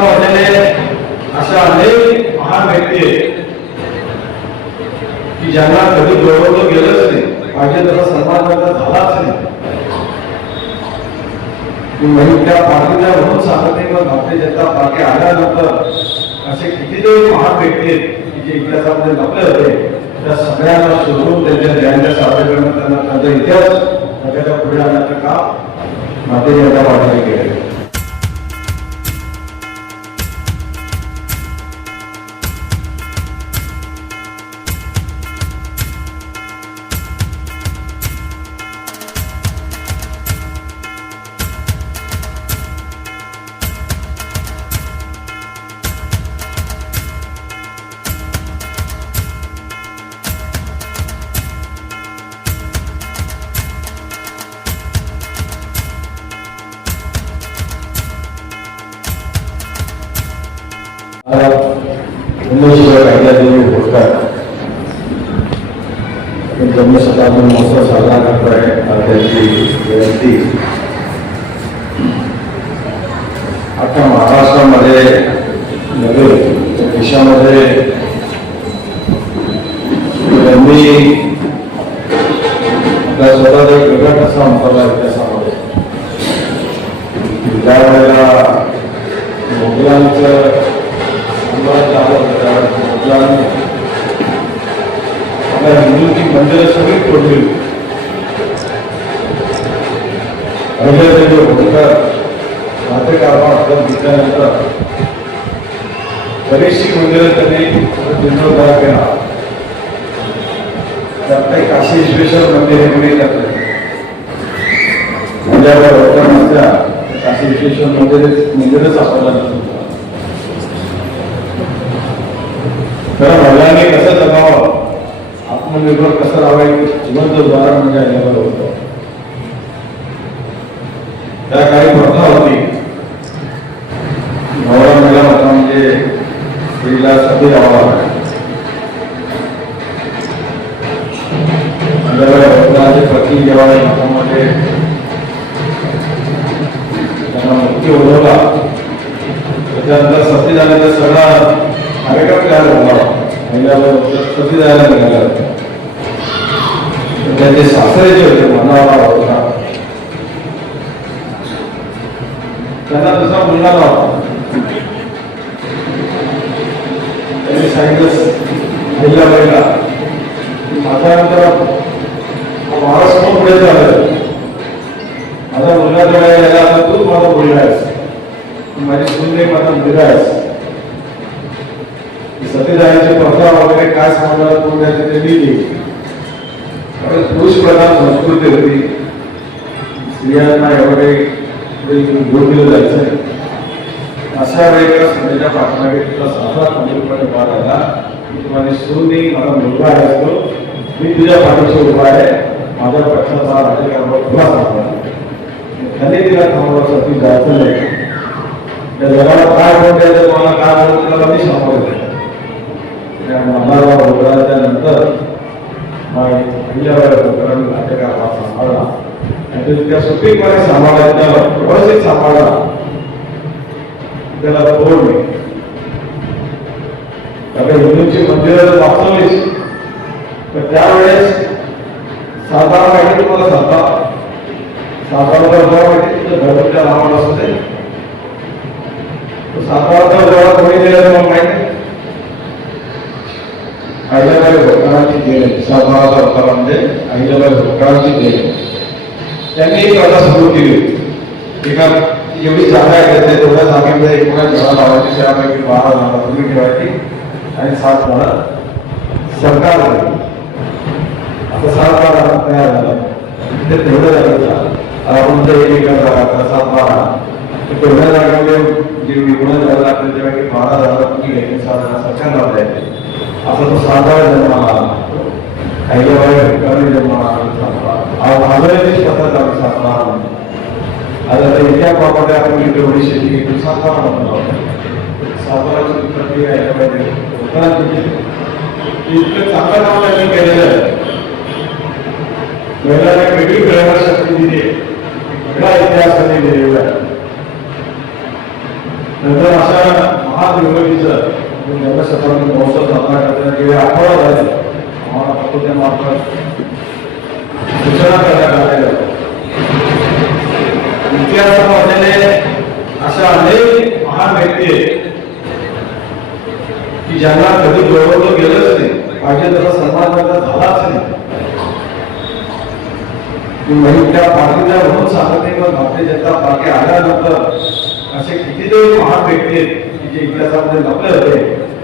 पोहोचलेले अशा अनेक महान व्यक्ती आहेत की ज्यांना कधी गौरवलं गेलंच नाही. पाहिजे त्याचा सन्मान करता झालाच नाही. त्या पार्टीला म्हणून सांगत नाही पण भारतीय जनता पार्टी आल्यानंतर असे कितीतरी महान व्यक्ती आहेत की जे इतिहासामध्ये लपले होते त्या सगळ्यांना शोधून त्यांच्या ज्ञानाच्या सादरीकरण त्यांना त्यांचा इतिहास जगाच्या पुढे आणण्याचं काम भारतीय जनता पार्टी त्यांची जयंती अख्ख्या महाराष्ट्रामध्ये नव्हे तर देशामध्ये त्यांनी आपल्या स्वतःचा एक वेगळा ठसा उमटवला इतिहासामध्ये ज्या वेळेला मोगलांचं मोगलांनी आपल्या हिंदूची मंदिरं सगळी तोडली. होती. पहिले ते कारभार हातात घेतल्यानंतर बरीचशी मंदिरं त्यांनी जीर्णोद्धार केला त्यात काही काशी विश्वेश्वर मंदिर हे कोणी त्यातलं मंदिरावर होळकर काशी विश्वेश्वर मंदिर मंदिरच आपल्याला दिसून येतं. तर महिलांनी कसं जगावं? आत्मनिर्भर कसं राहावं? जिवंत उदाहरण म्हणजे आल्यावर होतं. त्या काही प्रथा होती. नवरा महिला होता म्हणजे स्त्रीला सती राहावा वडिलांचे पती जेव्हा नातामध्ये त्यांना मृत्यू ओढवला त्याच्यानंतर सती झाल्यानंतर सगळा कार्यक्रम तयार होता महिलाला सती जायला निघाला तर त्यांचे सासरे जे होते मनावा होते त्यांना तसा मुलगा नव्हता त्यांनी सांगितलं अहिल्याबाईला माझा महाराष्ट्र पुढे झालं माझा मुलगा जेव्हा यायला आला तूच माझा मुलगा आहेस माझी सुंदर माझा मुलगा आहेस सतीदायाची प्रथा वगैरे काय समाजाला कोण ते लिहिली कारण पुरुष प्रधान संस्कृती होती स्त्रियांना एवढे घेऊन दिलं जायचं अशा वेळेला संध्याच्या पाठीमागे तुला साधा खंबीरपणे उभा राहिला की नाही माझा मुलगा आहे असतो. मी तुझ्या पाठीशी उभा आहे. माझ्या पक्षाचा राज्यकारभार तुला सांगला त्यांनी तिला थांबवलं जायचं नाही. त्या जगाला काय बोल द्यायचं काय बोलत त्याला मी सांभाळलं त्या मंदारवा भोगराच्या नंतर पहिल्यावर सांभाळला. आणि तो त्या सुपीकपणे सांभाळायचा व्यवस्थित सांभाळा. त्याला तोड नाही आता हिंदूंची मंदिरं वाचवलीच तर त्यावेळेस सातारा माहिती तुम्हाला सांगता सातारा जेव्हा माहिती तर धर्मच्या नावाला असते सातारा जेव्हा कोणी दिला तुम्हाला माहिती अहिल्याबाई होळकरांची देणे. सातारा सरकार म्हणजे अहिल्याबाई होळकरांची देणे. त्यांनी एक कथा सुरू केली. एका एवढी जागा आहे त्याच्या तेवढ्या जागेमध्ये एकोणा झाडं लावायची त्यापैकी बारा झाडं तुम्ही ठेवायची आणि सात झाडं सरकार झाली आता सात बारा तयार झाला. ते तेवढ्या जागेचा आपण एक एकर जागा आता सात बारा. तर तेवढ्या जागेमध्ये जे विकून जायला लागते त्यापैकी बारा झाडं तुम्ही घ्यायचे सात झाडा सरकार लावता येते असा तो साधारण जन्माला आला. अहिल्याबाई ठिकाणी जन्माला आला आजही पद्धत आम्ही सातारा आता त्या इतक्या प्रॉपर्टी आपण इथे एवढी शेती केली सातारा म्हणतो पाहिजे इतकं चांगलं काम त्यांनी केलेलं आहे महिलांना वेगळी प्रेरणा शक्ती दिली वेगळा इतिहास त्यांनी आहे नंतर अशा महान निवडणुकीचं महोत्सव साजरा गेले आठवडा झाले आम्हाला फक्त त्या मार्फत सूचना करण्यात आलेल्या इतिहासामध्ये अशा अनेक महान व्यक्ती आहेत की ज्यांना कधी गौरवलं गेलंच नाही पाहिजे त्याचा सन्मान त्यांना झालाच नाही त्या पार्टीला म्हणून सांगत नाही भारतीय जनता पार्टी आल्यानंतर असे कितीतरी महान व्यक्ती आहेत जे इतिहासामध्ये लपले होते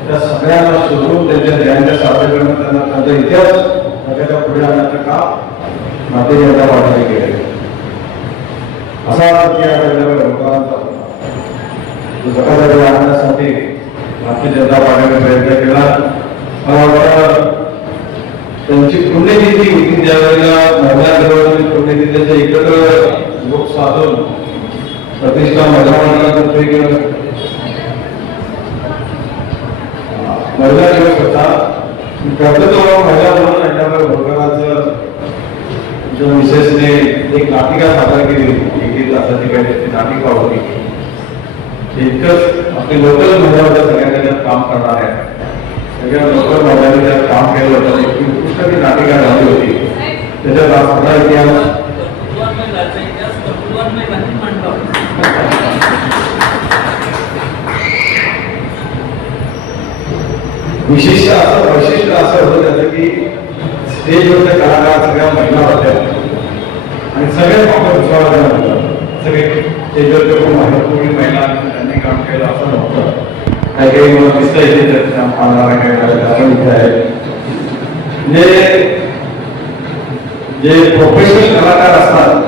त्या सगळ्यांना शोधून त्यांच्या न्यायालय सादर करणं त्यांना त्यांचा इतिहास जगाच्या पुढे आणण्याचं काम भारतीय जनता पार्टीने केले असा इतिहास आपल्याला लोकांचा तो आणण्यासाठी भारतीय जनता पार्टीने प्रयत्न केला मला वाटतं त्यांची पुण्यतिथी होती त्यावेळेला महिलांजवळ पुण्यतिथीचे एकत्र लोक साधून प्रतिष्ठा महिला मंडळातर्फे केलं महिला दिवस होता कर्तृत्व महिला म्हणून यांच्यावर भोगराचं जो मिसेसने एक नाटिका सादर केली एक एक तासाची काही ती नाटिका होती. इतकंच आपले लोकल महिलांच्या सगळ्यांना त्यात काम करणार आहे. सगळ्या लोकल महिलांनी त्यात काम केलं होतं. एक ती नाटिका झाली होती. त्याच्यात आज आपला इतिहास विशिष्ट असं, वैशिष्ट्य असं होतं त्याचं की स्टेजवरचे कलाकार सगळ्या महिला होत्या. आणि सगळ्यात मोठं विश्वास होता सगळे स्टेजवरचे कोण आहेत कोणी महिला त्यांनी काम केलं असं नव्हतं. काही काही मला दिसतं इथे त्याच्या पाहणारा काही कारण इथे आहे जे जे प्रोफेशनल कलाकार असतात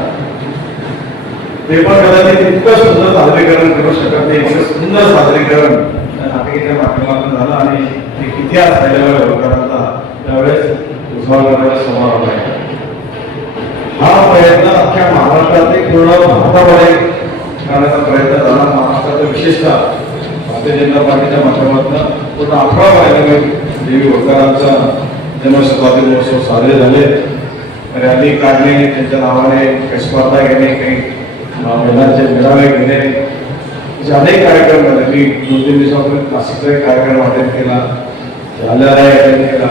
ते पण कदाचित इतकं सुंदर सादरीकरण करू शकत नाही इतकं सुंदर सादरीकरण. त्या नाटकाच्या माध्यमातून झालं आणि एक इतिहास राहिलेला लोकांचा त्यावेळेस उस्मानाबादला समोर आला आहे हा प्रयत्न अख्ख्या महाराष्ट्रात एक पूर्ण भारतामध्ये करण्याचा प्रयत्न झाला महाराष्ट्राचा विशेषतः भारतीय जनता पार्टीच्या माध्यमातून पूर्ण अठरा महिने देवी होळकरांचा जन्मशताब्दी महोत्सव साजरे झाले. रॅली काढणे त्यांच्या नावाने काही स्पर्धा घेणे काही महिलांचे मेळावे घेणे. असे अनेक कार्यक्रम झाले. मी दोन तीन दिवसापूर्वी नाशिकचा एक कार्यक्रम अटेंड केला. झालेला अटेंड केला.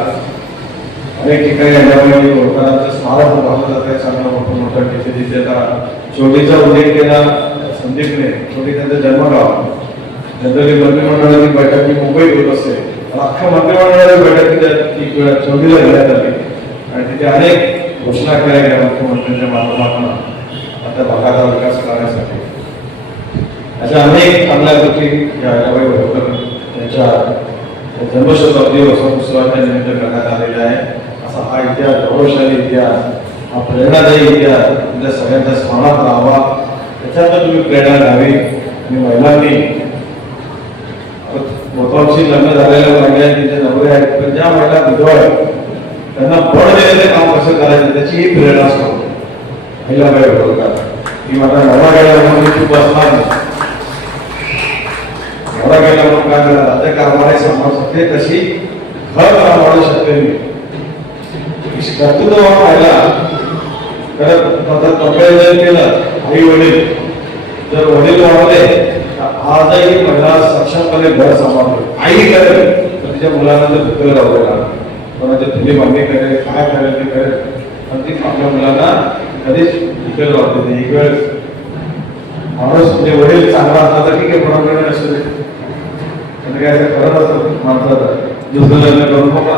अनेक ठिकाणी याच्यामध्ये स्मारक उभारलं जात आहे चांगलं मोठं मोठं तिथे तिथे आता चोटीचा उल्लेख केला संदीपने. छोटी त्यांचं जन्मगाव. जनरली मंत्रिमंडळाची बैठक ही मुंबईत होत असते. पण अख्ख्या मंत्रिमंडळाची बैठक ती छोटीला घेण्यात आली. आणि तिथे अनेक घोषणा केल्या गेल्या मुख्यमंत्र्यांच्या माध्यमातून. आता भागाचा विकास करण्यासाठी. अशा अनेक चांगल्या गोष्टी या यावेळी होळकर त्यांच्या जन्मशताब्दी उत्सवाच्या निमित्त करण्यात आलेल्या आहे असा हा इतिहास गौरवशाली इतिहास हा प्रेरणादायी इतिहास तुमच्या सगळ्यांच्या स्मरणात राहावा. त्याच्यात तुम्ही प्रेरणा घ्यावी. आणि महिलांनी महत्वाची लग्न झालेल्या महिला आहेत, त्यांचे नवरे आहेत. पण ज्या महिला विधवा आहेत त्यांना बळ देण्याचे काम कसं करायचं त्याची ही प्रेरणा असतो. महिला बाई होळकर की माझा नवरा गेला म्हणून तू बसणार नाही. नवरा गेला म्हणून काय झालं राज्यकारभार सांभाळू शकते तशी घर सांभाळू शकते मी कर्तृत्व पाहिला. तर आता कंपॅरिझन केलं आई वडील जर वडील वाढले तर आजही महिला सक्षमपणे घर सांभाळतो. आई करेल तर तिच्या मुलांना ते भुकल लावलेला कोणाच्या म्हणजे धुली मागणी करेल काय करेल ते करेल. पण ती आपल्या मुलांना कधीच भुकल लावते नाही एक वेळ माणूस म्हणजे वडील चांगला असला तर ठीक आहे कोणाकडे असू दे पण काय असं करत असतं माणसाचं दुसरं लग्न करून मोकळा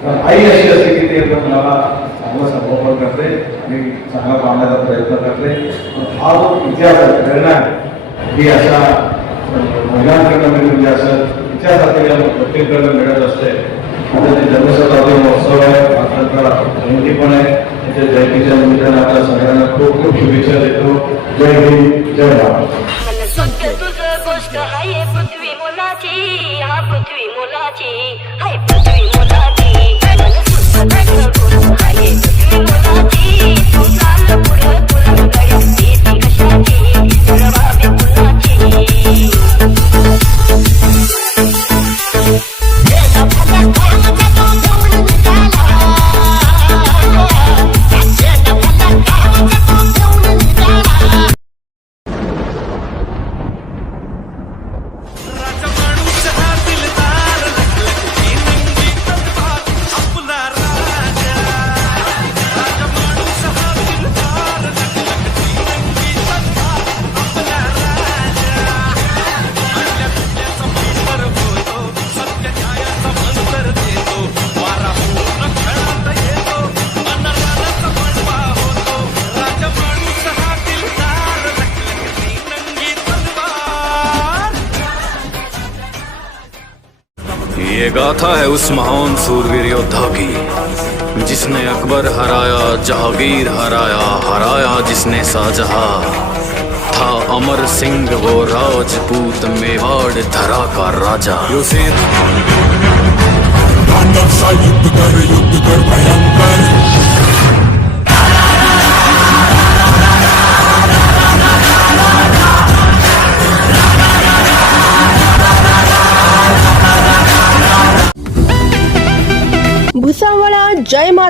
आई अशी असते की ते आपल्या मुलाला चांगलं संगोपन करते. आणि चांगला पाहण्याचा प्रयत्न करते. हा जो इतिहास प्रेरणा ही अशा महिलांकडनं मिळते म्हणजे असं इतिहासातील प्रत्येककडनं मिळत असते. आता ते जन्मशताब्दी महोत्सव आहे आपल्याला जयंती पण आहे. त्याच्या जयंतीच्या निमित्तानं आपल्या सगळ्यांना खूप खूप शुभेच्छा देतो. जय हिंद जय महाराष्ट्र गोष्ट आहे पृथ्वी मुलाची. हा पृथ्वी मुलाची. ये गाथा है उस महान सूरवीर योद्धा की, जिसने अकबर हराया, जहांगीर हराया हराया जिसने शाहजहां। था अमर सिंह, वो राजपूत मेवाड़, धरा का राजा। युद्ध कर युद्ध कर, भयंकर